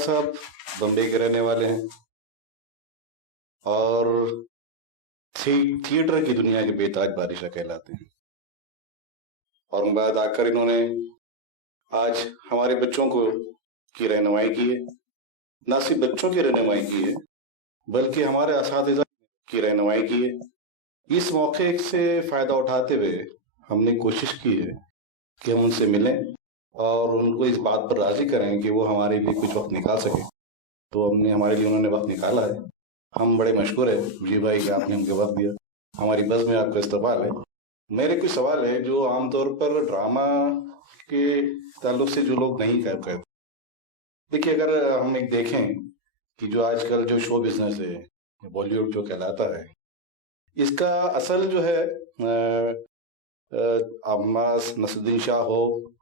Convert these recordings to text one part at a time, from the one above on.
साहब बम्बई के रहने वाले हैं और थिएटर की दुनिया के बेताज बादशाह कहलाते हैं। औरंगाबाद आकर इन्होंने आज हमारे बच्चों को की रहनुमाई की है। न सिर्फ बच्चों की रहनुमाई की है बल्कि हमारे असातिज़ा की रहनुमाई की है। इस मौके से फ़ायदा उठाते हुए हमने कोशिश की है कि हम उनसे मिलें और उनको इस बात पर राज़ी करें कि वो हमारे लिए कुछ वक्त निकाल सकें। तो हमारे लिए उन्होंने वक्त निकाला है। हम बड़े मशहूर है जी भाई कि आपने हमको वक्त दिया। हमारी बस में आपका इस्तेमाल है। मेरे कुछ सवाल है जो आमतौर पर ड्रामा के ताल्लुक से जो लोग नहीं करते। देखिए, अगर हम एक देखें कि जो आजकल जो शो बिजनेस है, बॉलीवुड जो कहलाता है, इसका असल जो है अम्मास नसरुद्दीन शाह हो,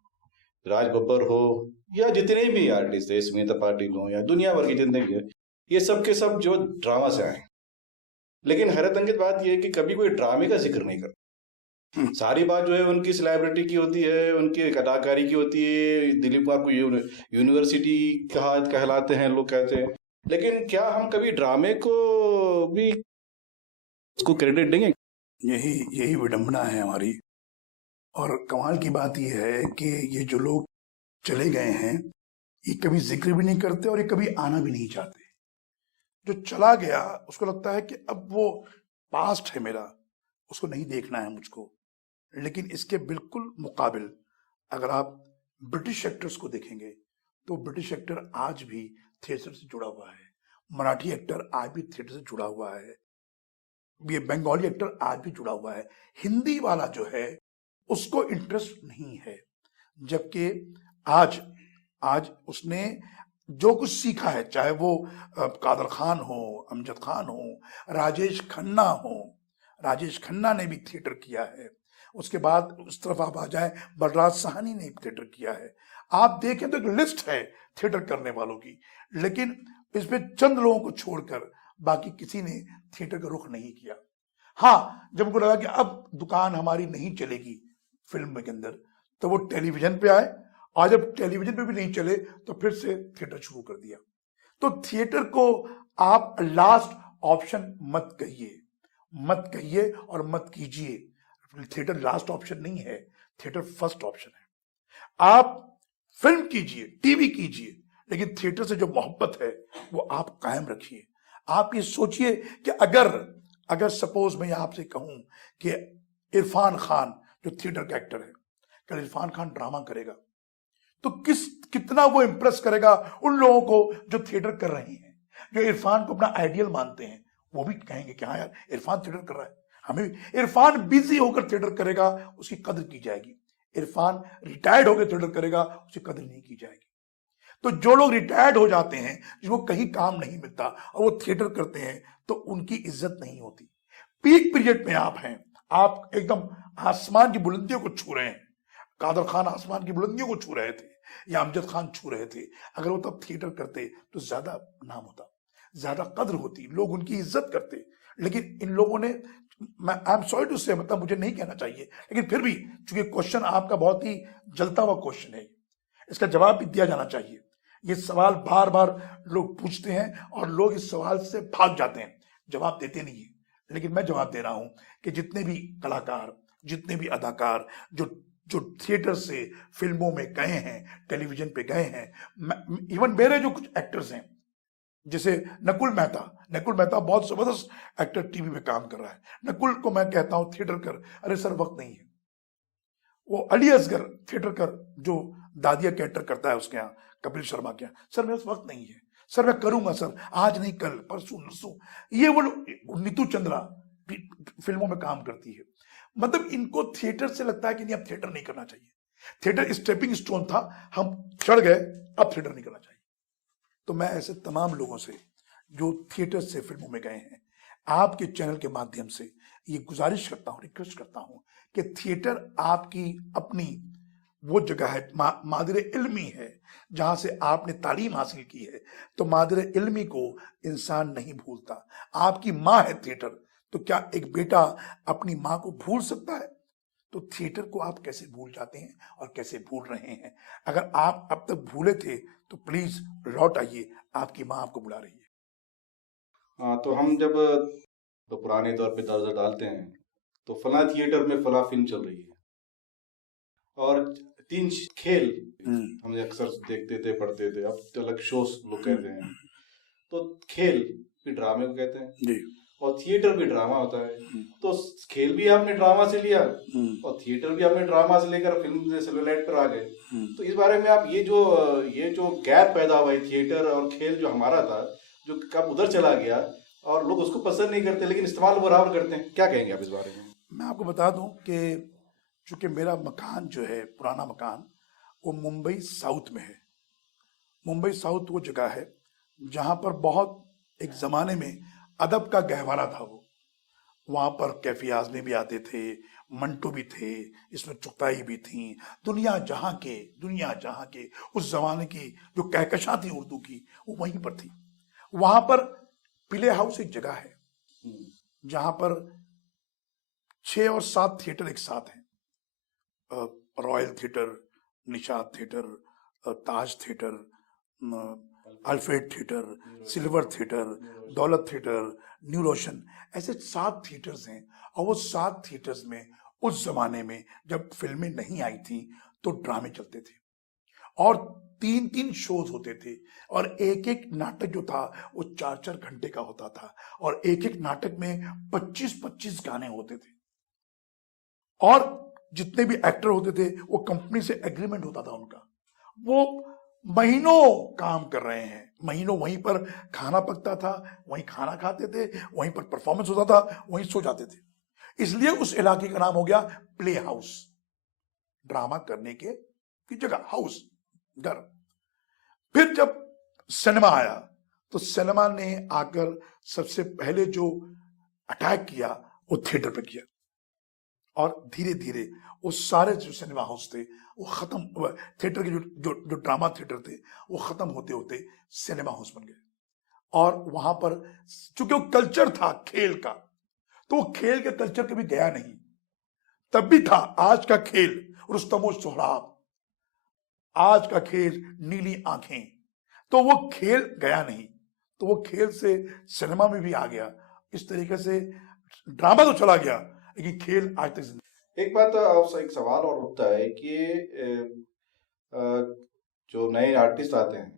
राज बब्बर हो या जितने भी आर्टिस्ट है, स्मिता पाटिल हो या दुनिया भर की जिंदगी है, ये सब के सब जो ड्रामा से आए। लेकिन हैरत अंगित बात यह है कि कभी कोई ड्रामे का जिक्र नहीं करता। सारी बात जो है उनकी सेलिब्रिटी की होती है, उनकी अदाकारी की होती है। दिलीप कुमार को यूनिवर्सिटी कहलाते हैं, लोग कहते हैं। लेकिन क्या हम कभी ड्रामे को भी उसको क्रेडिट देंगे? यही विडंबना है हमारी। और कमाल की बात यह है कि ये जो लोग चले गए हैं ये कभी जिक्र भी नहीं करते और ये कभी आना भी नहीं चाहते। जो चला गया उसको लगता है कि अब वो पास्ट है मेरा, उसको नहीं देखना है मुझको। लेकिन इसके बिल्कुल मुकाबिल अगर आप ब्रिटिश एक्टर्स को देखेंगे तो ब्रिटिश एक्टर आज भी थिएटर से जुड़ा हुआ है, मराठी एक्टर आज भी थिएटर से जुड़ा हुआ है, ये बंगाली एक्टर आज भी जुड़ा हुआ है। हिंदी वाला जो है उसको इंटरेस्ट नहीं है, जबकि आज उसने जो कुछ सीखा है, चाहे वो कादर खान हो, अमजद खान हो, राजेश खन्ना ने भी थिएटर किया है। उसके बाद उस तरफ आप आ जाए, बलराज साहनी ने थिएटर किया है। आप देखें तो एक लिस्ट है थिएटर करने वालों की, लेकिन इसमें चंद लोगों को छोड़कर बाकी किसी ने थिएटर का रुख नहीं किया। हाँ, जब उनको लगा कि अब दुकान हमारी नहीं चलेगी फिल्म के अंदर, तो वो टेलीविजन पे आए, और जब टेलीविजन पे भी नहीं चले तो फिर से थिएटर शुरू कर दिया। तो थिएटर को आप लास्ट ऑप्शन मत कहिए और मत कीजिए। थिएटर लास्ट ऑप्शन नहीं है, थिएटर फर्स्ट ऑप्शन है। आप फिल्म कीजिए, टीवी कीजिए, लेकिन थिएटर से जो मोहब्बत है वो आप कायम रखिए। आप ये सोचिए कि अगर सपोज मैं आपसे कहूं कि इरफान खान जो थिएटर का एक्टर है, कल इरफान खान ड्रामा करेगा तो कितना वो इंप्रेस करेगा उन लोगों को जो थिएटर कर रहे हैं, जो इरफान को अपना आइडियल मानते हैं। वो भी कहेंगे कि हाँ यार, इरफान थिएटर कर रहा है, हमें भी। इरफान बिजी होकर थिएटर करेगा, उसकी कदर की जाएगी। इरफान रिटायर्ड होकर थिएटर करेगा, उसकी कदर नहीं की जाएगी। तो जो लोग रिटायर्ड हो जाते हैं, जिनको कहीं काम नहीं मिलता और वो थिएटर करते हैं, तो उनकी इज्जत नहीं होती। पीक पीरियड में आप हैं, आप एकदम आसमान की बुलंदियों को छू रहे हैं। कादर खान आसमान की बुलंदियों को छू रहे थे या अमजद खान छू रहे थे। अगर वो तब थिएटर करते तो ज्यादा नाम होता, ज्यादा कद्र होती, लोग उनकी इज्जत करते। लेकिन इन लोगों ने, आई एम सॉरी टू से, मतलब मुझे नहीं कहना चाहिए, लेकिन फिर भी चूंकि क्वेश्चन आपका बहुत ही जलता हुआ क्वेश्चन है, इसका जवाब भी दिया जाना चाहिए। ये सवाल बार बार लोग पूछते हैं और लोग इस सवाल से भाग जाते हैं, जवाब देते नहीं है। लेकिन मैं जवाब दे रहा हूं कि जितने भी कलाकार, जितने भी अदाकार जो थिएटर से फिल्मों में गए हैं, टेलीविजन पे गए हैं, इवन मेरे जो कुछ एक्टर्स हैं, जैसे नकुल मेहता बहुत जबरदस्त एक्टर टीवी में काम कर रहा है। नकुल को मैं कहता हूं थिएटर कर, अरे सर वक्त नहीं है। वो अली असगर थिएटर कर, जो दादिया कैरेक्टर करता है उसके यहाँ, कपिल शर्मा के यहाँ, सर मेरे पास वक्त नहीं है, सर मैं करूंगा सर, आज नहीं कल, परसों नरसों। ये वो नीतू चंद्रा फिल्मों में काम करती है। मतलब इनको थिएटर से लगता है कि नहीं, अब थिएटर नहीं करना चाहिए, थिएटर स्टेपिंग स्टोन था, हम चढ़ गए, अब थिएटर नहीं करना चाहिए। तो मैं ऐसे तमाम लोगों से जो थिएटर से फिल्मों में गए हैं, आपके चैनल के माध्यम से ये गुजारिश करता हूं, रिक्वेस्ट करता हूं कि थिएटर आपकी अपनी वो जगह है, मादिर इल्मी है, जहां से आपने तालीम हासिल की है। तो मादिर इल्मी को इंसान नहीं भूलता। आपकी माँ है थिएटर, तो क्या एक बेटा अपनी माँ को भूल सकता है? तो थिएटर को आप कैसे भूल जाते हैं और कैसे भूल रहे हैं? अगर आप अब तक भूले थे तो प्लीज लौट आइए, आपकी माँ आपको बुला रही है। हाँ, तो हम जब तो पुराने तौर पे दर्जा डालते हैं तो फला थिएटर में फला फिल्म चल रही है, और तीन खेल हम अक्सर देखते थे, पढ़ते थे, अब तो अलग शोज लोग कहते हैं। तो खेल भी ड्रामे को कहते हैं जी। और थिएटर भी ड्रामा होता है। तो खेल भी आपने ड्रामा से लिया और थिएटर भी आपने ड्रामा से लेकर फिल्म से सेलुलॉइड पर आ गए। तो इस बारे में आप ये जो गैप पैदा हुआ है थिएटर और खेल जो हमारा था, जो कब उधर चला गया और लोग उसको पसंद नहीं करते लेकिन इस्तेमाल बराबर करते हैं, क्या कहेंगे आप इस बारे में? मैं आपको बता दूं कि चूंकि मेरा मकान जो है, पुराना मकान, वो मुंबई साउथ में है। मुंबई साउथ वो जगह है जहां पर बहुत एक जमाने में अदब का गहवारा था। वो वहां पर कैफी आजमी भी आते थे, मंटू भी थे, इसमें चुगताई भी थी। दुनिया जहां के उस जमाने की जो कहकशां थी उर्दू की, वो वहीं पर थी। वहां पर प्ले हाउस एक जगह है जहां पर 6 और 7 थिएटर एक साथ हैं। Royal theatre, Nishad theatre, Taj theatre, Alfred theatre, silver theatre, Daulat theatre, new Roshan, ऐसे 7 थिएटर्स हैं। और वो 7 थिएटर्स में उस जमाने में जब फिल्में नहीं आई थी तो ड्रामे चलते थे और 3-3 शोज होते थे और एक नाटक जो था वो 4-4 घंटे का होता था और एक नाटक में 25-25 गाने होते थे। और जितने भी एक्टर होते थे वो कंपनी से एग्रीमेंट होता था उनका। वो महीनों काम कर रहे हैं, महीनों वहीं पर खाना पकता था, वहीं खाना खाते थे, वहीं पर परफॉर्मेंस होता था, वहीं सो जाते थे। इसलिए उस इलाके का नाम हो गया प्ले हाउस, ड्रामा करने की जगह, हाउस, घर। फिर जब सिनेमा आया तो सिनेमा ने आकर सबसे पहले जो अटैक किया वो थिएटर पे किया और धीरे धीरे वो सारे जो सिनेमा हाउस थे वो खत्म, थिएटर के जो ड्रामा थिएटर थे वो खत्म होते होते सिनेमा हाउस बन गए। और वहां पर चूंकि वो कल्चर था खेल का, तो वो खेल के कल्चर कभी गया नहीं। तब भी था आज का खेल रुस्तम सोहराब, आज का खेल नीली आंखें, तो वो खेल गया नहीं, तो वो खेल से सिनेमा में भी आ गया। इस तरीके से ड्रामा तो चला गया लेकिन खेल आज तक जिंदा। एक बात आपसे एक सवाल और उठता है कि जो नए आर्टिस्ट आते हैं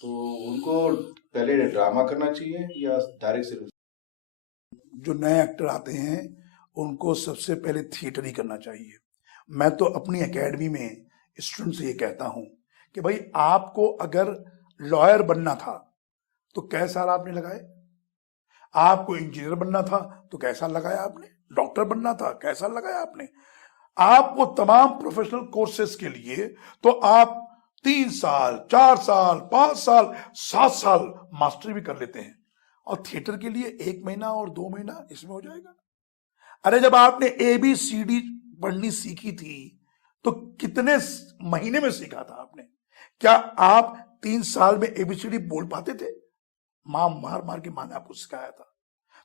तो उनको पहले ड्रामा करना चाहिए या डायरेक्ट सिर्फ? जो नए एक्टर आते हैं उनको सबसे पहले थिएटर ही करना चाहिए। मैं तो अपनी एकेडमी में स्टूडेंट से ये कहता हूं कि भाई आपको अगर लॉयर बनना था तो कै साल आपने लगाए, आपको इंजीनियर बनना था तो कैसा लगाया आपने, डॉक्टर बनना था कैसा लगाया आपने, आप वो तमाम प्रोफेशनल कोर्सेज के लिए तो आप 3 साल, 4 साल, 5 साल, 7 साल मास्टरी भी कर लेते हैं और थिएटर के लिए 1 महीना और 2 महीना इसमें हो जाएगा। अरे जब आपने ABCD पढ़नी सीखी थी तो कितने महीने में सीखा था आपने? क्या आप 3 साल में ABCD बोल पाते थे? मां मार मार के मां ने आपको सिखाया था।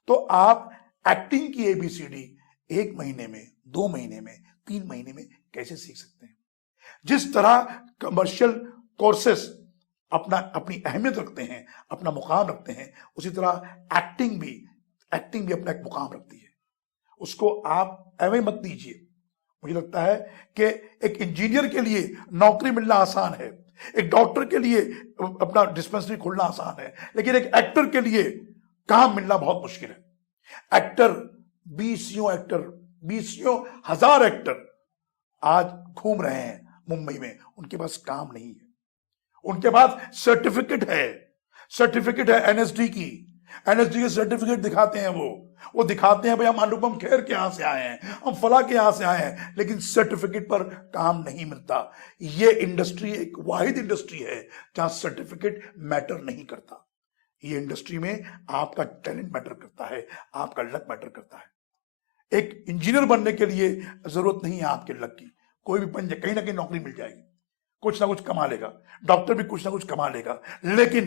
तो आप एक्टिंग की ABCD 1 महीने में, 2 महीने में, 3 महीने में कैसे सीख सकते हैं? जिस तरह कमर्शियल कोर्सेस अपनी अहमियत रखते हैं, अपना मुकाम रखते हैं, उसी तरह एक्टिंग भी अपना एक मुकाम रखती है। उसको आप एवं मत दीजिए। मुझे लगता है कि एक इंजीनियर के लिए नौकरी मिलना आसान है, एक डॉक्टर के लिए अपना डिस्पेंसरी खोलना आसान है, लेकिन एक एक्टर के लिए काम मिलना बहुत मुश्किल है। एक्टर 20 हजार एक्टर आज घूम रहे हैं मुंबई में, उनके पास काम नहीं है। उनके पास सर्टिफिकेट है NSD की, NSD के सर्टिफिकेट दिखाते हैं, वो दिखाते हैं भाई हम अनुपम खेर के यहां से आए हैं, हम फला के यहां से आए हैं, लेकिन सर्टिफिकेट पर काम नहीं मिलता। ये इंडस्ट्री एक वाहिद इंडस्ट्री है जहां सर्टिफिकेट मैटर नहीं करता। ये इंडस्ट्री में आपका टैलेंट मैटर करता है, आपका लक मैटर करता है। एक इंजीनियर बनने के लिए जरूरत नहीं है आपके लक की, कोई भी बन जाए, कहीं ना कहीं नौकरी मिल जाएगी, कुछ ना कुछ कमा लेगा, डॉक्टर भी कुछ ना कुछ कमा लेगा, लेकिन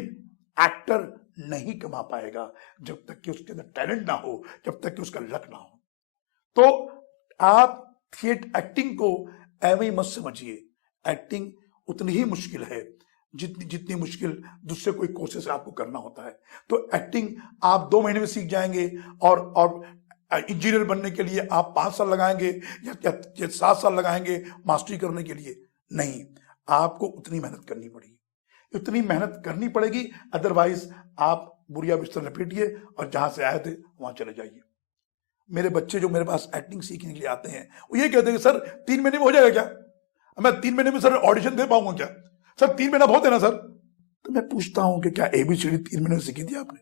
एक्टर नहीं कमा पाएगा जब तक कि उसके अंदर टैलेंट ना हो, जब तक कि उसका लक ना हो। तो आप एक्टिंग को ऐਵੇਂ ही मत समझिए। एक्टिंग उतनी ही मुश्किल है जितनी जितनी मुश्किल दूसरे कोई कोर्सेस आपको करना होता है। तो एक्टिंग आप 2 महीने में सीख जाएंगे और इंजीनियर बनने के लिए आप 5 साल लगाएंगे या 7 साल लगाएंगे मास्टरी करने के लिए। नहीं, आपको उतनी मेहनत करनी पड़ेगी, उतनी मेहनत करनी पड़ेगी, अदरवाइज आप बुढ़िया बिस्तर लपेटिए और जहां से आए थे वहां चले जाइए। मेरे बच्चे जो मेरे पास एक्टिंग सीखने के लिए आते हैं वो ये कहते हैं सर 3 महीने में हो जाएगा क्या? मैं 3 महीने में सर ऑडिशन दे पाऊंगा क्या? सर 3 महीना बहुत है ना सर? तो मैं पूछता हूं कि क्या एबीसीडी 3 महीने में सीखी थी आपने?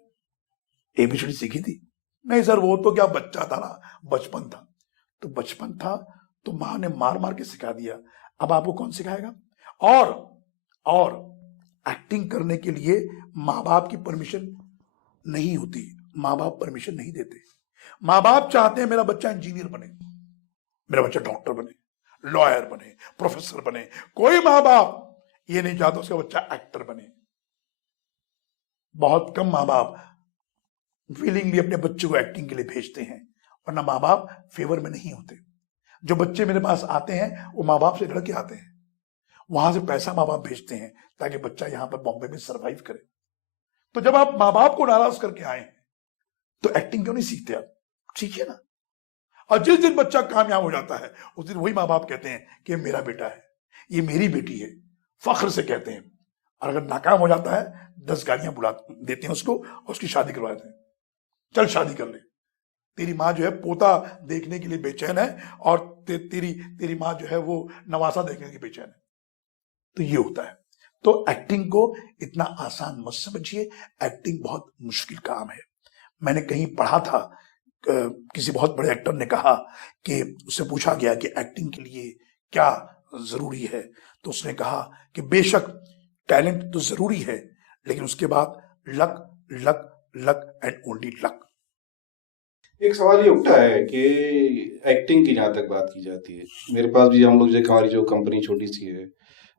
एबीसीडी सीखी थी? नहीं सर, वो तो क्या बच्चा था ना, बचपन था। तो बचपन था तो माँ ने मार मार के सिखा दिया, अब आपको कौन सिखाएगा? और एक्टिंग करने के लिए माँ बाप की परमिशन नहीं होती, माँ बाप परमिशन नहीं देते। माँ बाप चाहते हैं मेरा बच्चा इंजीनियर बने, मेरा बच्चा डॉक्टर बने, लॉयर बने, प्रोफेसर बने। कोई माँ बाप ये नहीं चाहता उसका बच्चा एक्टर बने। बहुत कम माँ बाप विलिंगली अपने बच्चों को एक्टिंग के लिए भेजते हैं, वरना माँ बाप फेवर में नहीं होते। जो बच्चे मेरे पास आते हैं वो माँ बाप से लड़के आते हैं, वहां से पैसा माँ बाप भेजते हैं ताकि बच्चा यहां पर बॉम्बे में सरवाइव करे। तो जब आप माँ बाप को नाराज करके आए तो एक्टिंग क्यों नहीं सीखते? आप सीखिए ना। और जिस दिन बच्चा कामयाब हो जाता है उस दिन वही माँ बाप कहते हैं कि मेरा बेटा है, ये मेरी बेटी है, फख्र से कहते हैं। और अगर नाकाम हो जाता है 10 गालियां बुला देते हैं उसको और उसकी शादी करवा देते हैं। चल शादी कर ले, तेरी माँ जो है पोता देखने के लिए बेचैन है और तेरी माँ जो है वो नवासा देखने के लिए बेचैन है। तो ये होता है। तो एक्टिंग को इतना आसान मत समझिए, एक्टिंग बहुत मुश्किल काम है। मैंने कहीं पढ़ा था, किसी बहुत बड़े एक्टर ने कहा कि उससे पूछा गया कि एक्टिंग के लिए क्या जरूरी है, तो उसने कहा कि बेशक टैलेंट तो जरूरी है, लेकिन उसके बाद luck luck luck and only luck. एक सवाल ये उठा है कि एक्टिंग की जहाँ तक बात की जाती है, मेरे पास भी हम लोग जो हमारी जो कंपनी छोटी सी है,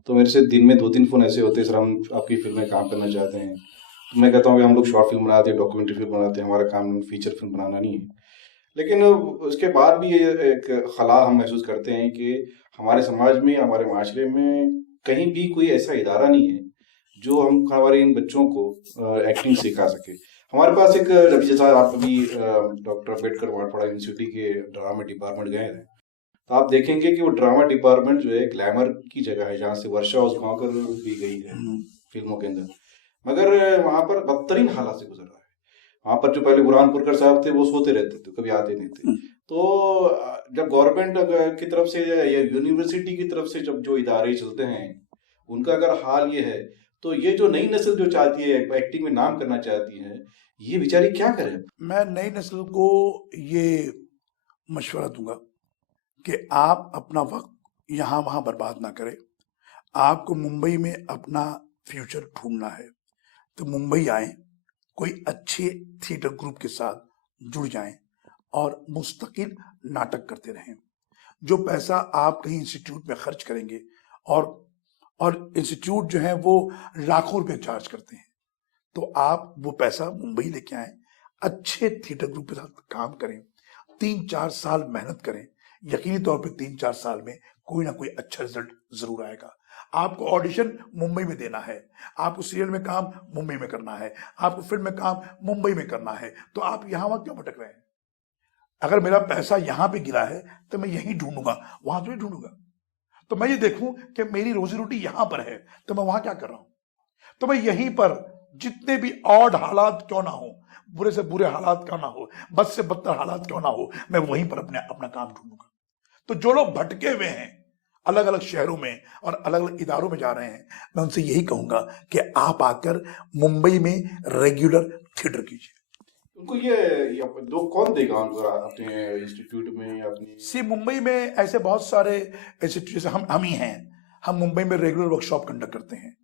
तो मेरे से दिन में 2-3 फोन ऐसे होते हैं, सर हम आपकी फिल्म में काम करना चाहते हैं। तो मैं कहता हूँ हम लोग शॉर्ट फिल्म बनाते हैं, डॉक्यूमेंट्री फिल्म बनाते हैं, हमारा काम फीचर फिल्म बनाना नहीं है। लेकिन उसके बाद भी ये एक खला हम महसूस करते हैं कि हमारे समाज में, हमारे माशरे में कहीं भी कोई ऐसा इदारा नहीं है जो हम हमारे इन बच्चों को एक्टिंग सिखा सके। हमारे पास एक, जैसा आप अभी डॉक्टर अम्बेडकर मराठवाड़ा यूनिवर्सिटी के ड्रामा डिपार्टमेंट गए थे, तो आप देखेंगे कि वो ड्रामा डिपार्टमेंट जो है ग्लैमर की जगह है, जहाँ से वर्षा उस गाँव भी गई है फिल्मों के अंदर, मगर वहां पर बदतरीन हालात से गुजर रहा है। वहां पर जो पहले बुरहानपुरकर साहब थे वो सोते रहते थे, कभी आते नहीं थे। तो जब गवर्नमेंट की तरफ से या यूनिवर्सिटी की तरफ से जब जो इदारे चलते हैं उनका अगर हाल ये है, तो ये जो नई नस्ल जो चाहती है एक्टिंग में नाम करना चाहती है, ये बेचारी क्या करे? मैं नई नस्ल को ये मशवरा दूंगा कि आप अपना वक्त यहाँ वहाँ बर्बाद ना करें। आपको मुंबई में अपना फ्यूचर ढूंढना है तो मुंबई आए, कोई अच्छे थिएटर ग्रुप के साथ जुड़ जाएं और मुस्तकिल नाटक करते रहें। जो पैसा आप कहीं इंस्टीट्यूट में खर्च करेंगे, और इंस्टीट्यूट जो है वो लाखों रुपए चार्ज करते हैं, तो आप वो पैसा मुंबई लेके आए, अच्छे थिएटर ग्रुप के साथ काम करें, 3-4 साल मेहनत करें। यकीनी तौर पे 3-4 साल में कोई ना कोई अच्छा रिजल्ट जरूर आएगा। आपको ऑडिशन मुंबई में देना है, आपको सीरियल में काम मुंबई में करना है, आपको फिल्म में काम मुंबई में करना है, तो आप यहाँ वहां क्यों भटक रहे हैं? अगर मेरा पैसा यहाँ पे गिरा है तो मैं यहीं ढूंढूंगा, वहां तो नहीं ढूंढूंगा। तो मैं ये देखूं कि मेरी रोजी रोटी यहां पर है तो मैं वहां क्या कर रहा हूं। तो मैं यहीं पर जितने भी ऑड हालात क्यों ना हो, बुरे से बुरे हालात क्यों ना हो, बद से बदतर हालात क्यों ना हो, मैं वहीं पर अपना काम ढूंढूंगा। तो जो लोग भटके हुए हैं, अलग अलग शहरों में और अलग अलग इदारों में जा रहे हैं, मैं उनसे यही कहूंगा कि आप आकर मुंबई में रेगुलर थिएटर कीजिए। उनको ये दो कौन देगा उनको अपने इंस्टीट्यूट में अपनी? मुंबई में ऐसे बहुत सारे इंस्टीट्यूट, हम ही हैं। हम मुंबई में रेगुलर वर्कशॉप कंडक्ट करते हैं,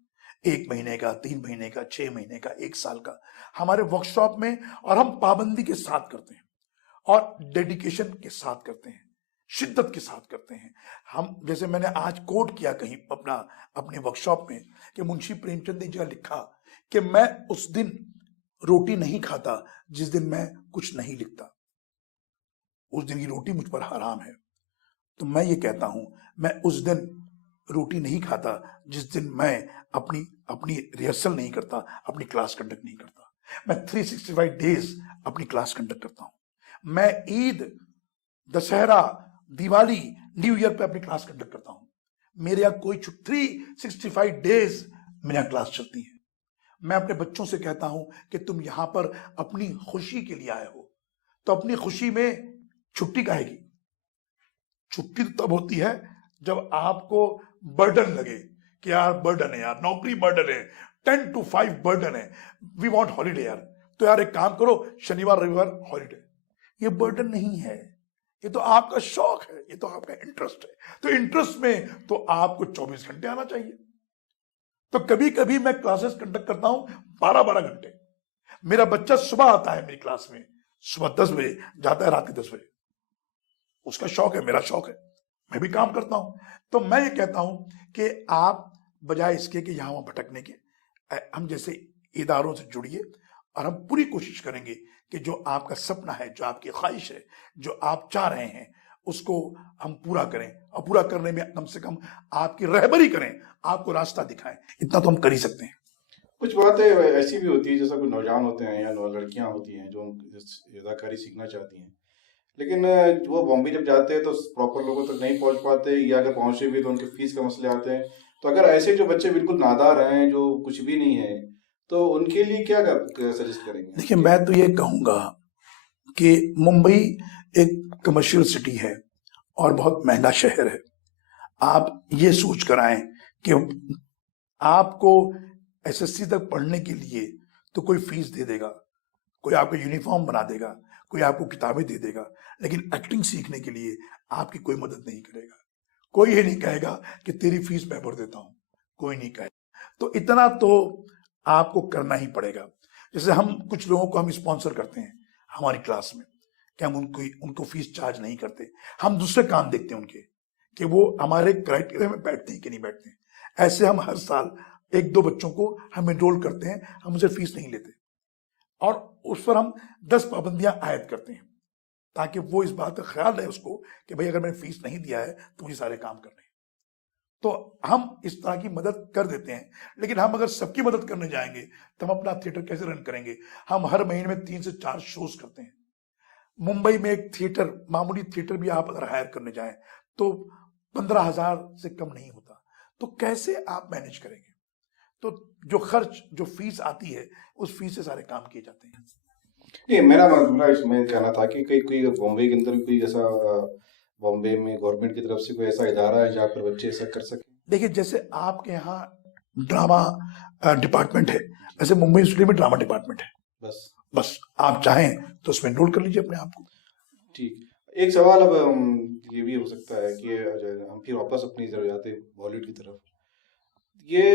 1 महीने का, 3 महीने का, 6 महीने का, 1 साल का हमारे वर्कशॉप में। और हम पाबंदी के साथ करते हैं और डेडिकेशन के साथ करते हैं, शिद्दत के साथ करते हैं। हम, जैसे मैंने आज कोट किया कहीं अपने वर्कशॉप में कि मुंशी प्रेमचंद ने जो लिखा कि मैं उस दिन रोटी नहीं खाता जिस दिन मैं कुछ नहीं लिखता, उस दिन की रोटी मुझ पर हराम है। तो मैं ये कहता हूं, मैं उस दिन रोटी नहीं खाता जिस दिन मैं अपनी अपनी रिहर्सल नहीं करता, अपनी क्लास कंडक्ट नहीं करता। मैं 365 डेज अपनी क्लास कंडक्ट करता हूं। मैं ईद, दशहरा, दिवाली, न्यू ईयर पे अपनी क्लास कंडक्ट करता हूं। मेरे यहाँ कोई 365 डेज मेरे यहाँ क्लास चलती है। मैं अपने बच्चों से कहता हूं कि तुम यहां पर अपनी खुशी के लिए आए हो, तो अपनी खुशी में छुट्टी काहेगी? छुट्टी तो तब होती है जब आपको बर्डन लगे कि यार बर्डन है, यार नौकरी बर्डन है, 10 to 5 बर्डन है, वी वांट हॉलीडे यार, तो यार एक काम करो, शनिवार रविवार हॉलीडे। ये बर्डन नहीं है, ये तो आपका शौक है, ये तो आपका इंटरेस्ट है। तो इंटरेस्ट में तो आपको 24 घंटे आना चाहिए। तो कभी कभी मैं क्लासेस कंडक्ट करता हूं 12-12 घंटे। मेरा बच्चा सुबह आता है मेरी क्लास में, सुबह 10 बजे जाता है रात के 10 बजे। उसका शौक है, मेरा शौक है, मैं भी काम करता हूं। तो मैं ये कहता हूं कि आप बजाय इसके कि यहां वहां भटकने के, हम जैसे इदारों से जुड़िए और हम पूरी कोशिश करेंगे कि जो आपका सपना है, जो आपकी ख्वाहिश है, जो आप चाह रहे हैं, उसको हम पूरा करें। और पूरा करने में कम से कम आपकी रहबरी करें, आपको रास्ता दिखाएं। इतना तो हम कर ही सकते हैं। कुछ बातें ऐसी भी होती है, जैसा कुछ नौजवान होते हैं या लड़कियां होती हैं जो अदाकारी सीखना चाहती हैं, लेकिन वो बॉम्बे जब जाते हैं तो प्रॉपर लोगों तक नहीं पहुंच पाते, या अगर पहुंचे भी तो उनके फीस का मसले आते हैं। तो अगर ऐसे जो बच्चे बिल्कुल नादार हैं, जो कुछ भी नहीं है, तो उनके लिए क्या सजेस्ट करेंगे? देखिए, मैं तो ये कहूंगा कि मुंबई एक कमर्शियल सिटी है और बहुत महंगा शहर है। आप ये सोच कर आए कि आपको एसएससी तक पढ़ने के लिए तो कोई फीस दे देगा, कोई आपको यूनिफॉर्म बना देगा, कोई आपको किताबें दे देगा, लेकिन एक्टिंग सीखने के लिए आपकी कोई मदद नहीं करेगा। कोई ये नहीं कहेगा कि तेरी फीस मैं भर देता हूं, कोई नहीं कहेगा। तो इतना तो आपको करना ही पड़ेगा। जैसे हम कुछ लोगों को हम स्पॉन्सर करते हैं हमारी क्लास में, कि हम उनको फीस चार्ज नहीं करते, हम दूसरे काम देखते हैं उनके कि वो हमारे क्राइटेरिया में बैठते हैं कि नहीं बैठते हैं। ऐसे हम हर साल 1-2 बच्चों को हम एनरोल करते हैं, हम उनसे फीस नहीं लेते और उस पर हम 10 पाबंदियां आयद करते हैं, ताकि वो इस बात का ख्याल रहे उसको कि भाई अगर मैंने फीस नहीं दिया है तो मुझे सारे काम करने हैं। तो हम इस तरह की मदद कर देते हैं। लेकिन हम अगर सबकी मदद करने जाएंगे तो हम अपना थिएटर कैसे रन करेंगे? हम हर महीने में 3 से 4 शोज करते हैं। मुंबई में एक थिएटर, मामूली थिएटर भी आप अगर हायर करने जाएं तो 15,000 से कम नहीं होता। तो कैसे आप मैनेज करेंगे? तो जो खर्च, जो फीस आती है, उस फीस से सारे काम किए जाते हैं। ये मेरा इसमें कहना था कि कोई बॉम्बे के अंदर कोई ऐसा, बॉम्बे में गवर्नमेंट की तरफ से कोई ऐसा इदारा है जहाँ पर बच्चे ऐसा कर सके? देखिए, जैसे आपके यहाँ ड्रामा डिपार्टमेंट है, वैसे मुंबई यूनिवर्सिटी में ड्रामा डिपार्टमेंट है। बस आप चाहें तो उसमें एनरोल कर लीजिए अपने आप को। ठीक। एक सवाल अब ये भी हो सकता है कि हम फिर वापस अपनी जाते बॉलीवुड की तरफ। ये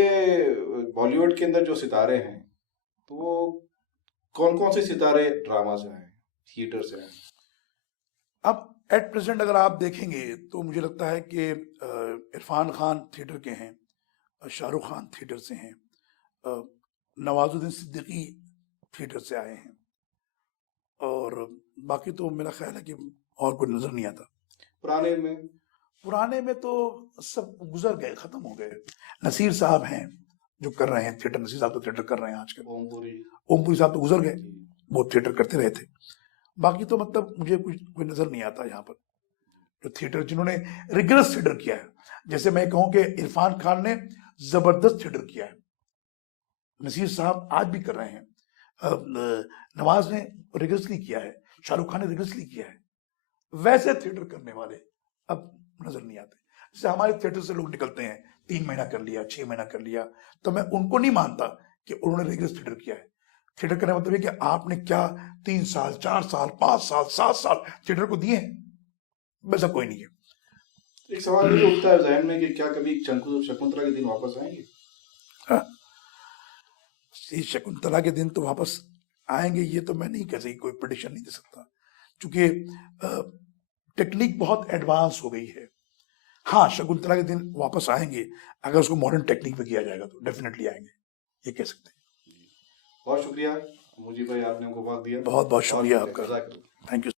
बॉलीवुड के अंदर जो सितारे हैं, तो वो कौन कौन से सितारे ड्रामा से हैं, थिएटर से हैं? अब एट प्रेजेंट अगर आप देखेंगे तो मुझे लगता है कि इरफान खान थिएटर के हैं, शाहरुख खान थिएटर से हैं, नवाजुद्दीन सिद्दीकी थिएटर से आए हैं, और बाकी तो मेरा ख्याल है कि और कोई नजर नहीं आता। पुराने में तो सब गुजर गए, खत्म हो गए। नसीर साहब हैं जो कर रहे हैं थिएटर, नसीर साहब तो थिएटर कर रहे हैं आजकल। ओमपुरी साहब तो गुजर गए, वो थिएटर करते रहे थे। बाकी तो मतलब मुझे कोई नजर नहीं आता यहाँ पर जो थिएटर, जिन्होंने रिगरस थिएटर किया है। जैसे मैं कहूँ कि इरफान खान ने जबरदस्त थिएटर किया है, नसीर साहब आज भी कर रहे हैं, नवाज ने रिगरसली किया है, शाहरुख खान ने रिगरसली किया है। वैसे थिएटर करने वाले अब नजर नहीं आते। जैसे हमारे थिएटर से लोग निकलते हैं, 3 महीना कर लिया, 6 महीना कर लिया, तो मैं उनको नहीं मानता कि उन्होंने रिगरस थिएटर किया है। थिएटर करने का मतलब है कि आपने क्या 3 साल, 4 साल, 5 साल, 7 साल थिएटर को दिए हैं? वैसा कोई नहीं है। एक सवाल ये उठता है जहन में कि क्या कभी शकुंतला के दिन वापस आएंगे? शकुंतला के दिन तो वापस आएंगे, ये तो मैं नहीं कह सकती, कोई प्रेडिक्शन नहीं दे सकता, क्योंकि टेक्निक बहुत एडवांस हो गई है। हाँ, शकुंतला के दिन वापस आएंगे अगर उसको मॉडर्न टेक्निक में किया जाएगा तो डेफिनेटली आएंगे, ये कह सकते हैं। बहुत शुक्रिया मुझे भाई, आपने हमको वक्त दिया। बहुत बहुत शुक्रिया आपका, थैंक यू।